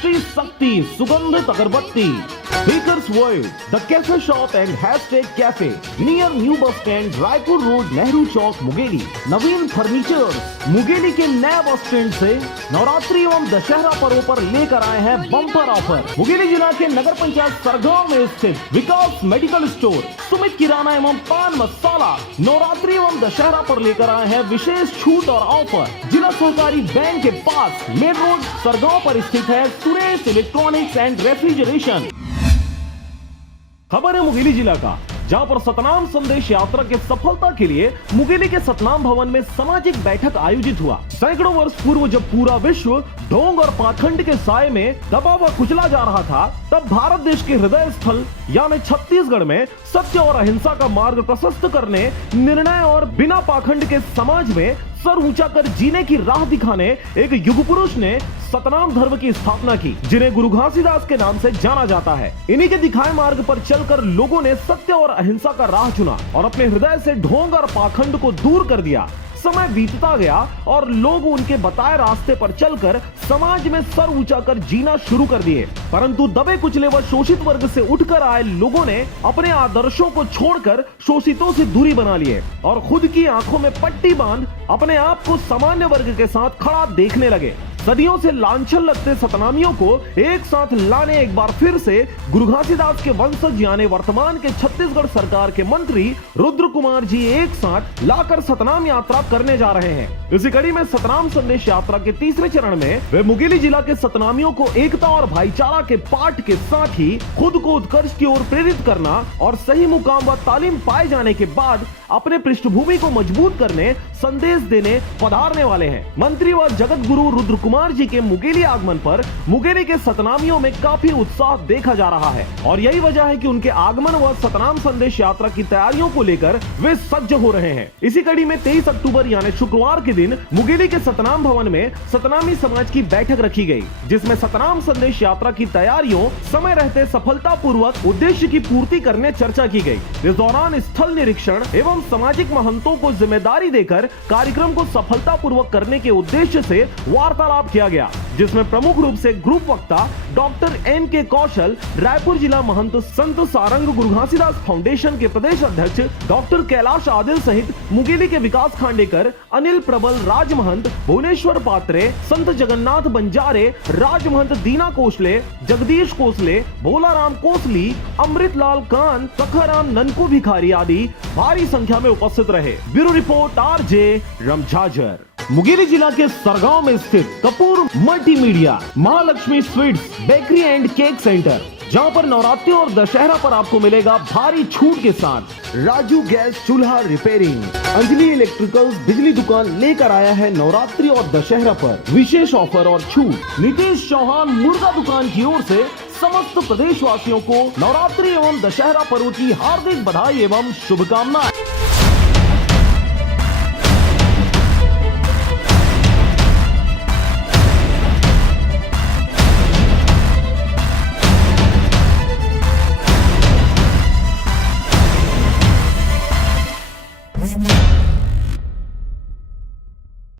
श्री शक्ति सुगंधित agarbatti, bakers world, the cafe shop and hashtag cafe near new bus stand, Raipur road, Nehru Chowk, Mungeli. Naveen furnitures Mungeli के नए bus stand से नवरात्रि एवं दशहरा पर्व पर लेकर आए हैं बम्पर ऑफर। मुंगेली जिला के नगर पंचायत सरगांव में स्थित विकास मेडिकल स्टोर, सुमित किराना एवं पान मसाला नवरात्रि एवं दशहरा पर लेकर आए हैं विशेष छूट और ऑफर। जिला सहकारी बैंक के पास मेन रोड सरगांव पर स्थित है सुरेश इलेक्ट्रॉनिक्स एंड रेफ्रिजरेशन। खबर है मुंगेली जिला का, जहां पर सतनाम संदेश यात्रा के सफलता के लिए मुंगेली के सतनाम भवन में सामाजिक बैठक आयोजित हुआ। सैकड़ों वर्ष पूर्व जब पूरा विश्व ढोंग और पाखंड के साए में दबा व कुचला जा रहा था, तब भारत देश के हृदय स्थल यानी छत्तीसगढ़ में सत्य और अहिंसा का मार्ग प्रशस्त करने, निर्णय और बिना पाखंड के समाज में सर ऊंचा कर जीने की राह दिखाने एक युग पुरुष ने सतनाम धर्म की स्थापना की, जिन्हें गुरु घासीदास के नाम से जाना जाता है। इन्हीं के दिखाए मार्ग पर चलकर लोगों ने सत्य और अहिंसा का राह चुना और अपने हृदय से ढोंग और पाखंड को दूर कर दिया। समय बीतता गया और लोग उनके बताए रास्ते पर चलकर समाज में सर ऊंचा कर जीना शुरू कर दिए, परंतु दबे कुचले व शोषित वर्ग से उठकर आए लोगों ने अपने आदर्शों को छोड़कर शोषितों से दूरी बना लिए और खुद की आंखों में पट्टी बांध अपने आप को सामान्य वर्ग के साथ खड़ा देखने लगे। सदियों से लांछन लगते सतनामियों को एक साथ लाने एक बार फिर से गुरु घासीदास के वंशज यानी वर्तमान के छत्तीसगढ़ सरकार के मंत्री रुद्र कुमार जी एक साथ लाकर सतनाम यात्रा करने जा रहे हैं। इसी कड़ी में सतनाम संदेश यात्रा के तीसरे चरण में वे मुंगेली जिला के सतनामियों को एकता और भाईचारा के पाठ के साथ ही खुद को उत्कर्ष की ओर प्रेरित करना और सही मुकाम व तालीम पाए जाने के बाद अपने पृष्ठभूमि को मजबूत करने संदेश देने पधारने वाले हैं। मंत्री व जगत गुरु रुद्र कुमार जी के मुंगेली आगमन पर मुंगेली के सतनामियों में काफी उत्साह देखा जा रहा है और यही वजह है कि उनके आगमन व सतनाम संदेश यात्रा की तैयारियों को लेकर वे सज्ज हो रहे हैं। इसी कड़ी में 23 अक्टूबर यानी शुक्रवार के दिन मुंगेली के सतनाम भवन में सतनामी समाज की बैठक रखी गई, जिसमें सतनाम संदेश यात्रा की तैयारियों समय रहते सफलता पूर्वक उद्देश्य की पूर्ति करने चर्चा की गई। इस दौरान स्थल निरीक्षण एवं सामाजिक महंतों को जिम्मेदारी देकर कार्यक्रम को सफलता पूर्वक करने के उद्देश्य से वार्तालाप किया गया, जिसमें प्रमुख रूप से ग्रुप वक्ता डॉक्टर M.K. कौशल, रायपुर जिला महंत संत सारंग गुरु घासीदास फाउंडेशन के प्रदेश अध्यक्ष डॉक्टर कैलाश आदिल सहित मुंगेली के विकास खांडेकर, अनिल प्रबल राजमहंत, भुवनेश्वर पात्रे, संत जगन्नाथ बंजारे, राजमहंत दीना कोसले, जगदीश कोसले, भोलाराम कोसली, अमृतलाल कान, सखाराम ननको भिखारी आदि भारी संख्या में उपस्थित रहे। Bureau report RJ रमझाझर। मुंगेली जिला के सरगांव में स्थित Kapoor multimedia Mahalakshmi sweets bakery and cake centre, जहां पर नवरात्रि और दशहरा पर आपको मिलेगा भारी छूट के साथ राजू गैस चूल्हा रिपेयरिंग। अंजलि इलेक्ट्रिकल्स बिजली दुकान लेकर आया है नवरात्रि और दशहरा पर विशेष ऑफर और छूट। नीतीश चौहान मुर्गा दुकान की ओर से समस्त प्रदेशवासियों को नवरात्रि एवं दशहरा पर्व की हार्दिक बधाई एवं शुभकामनाएं।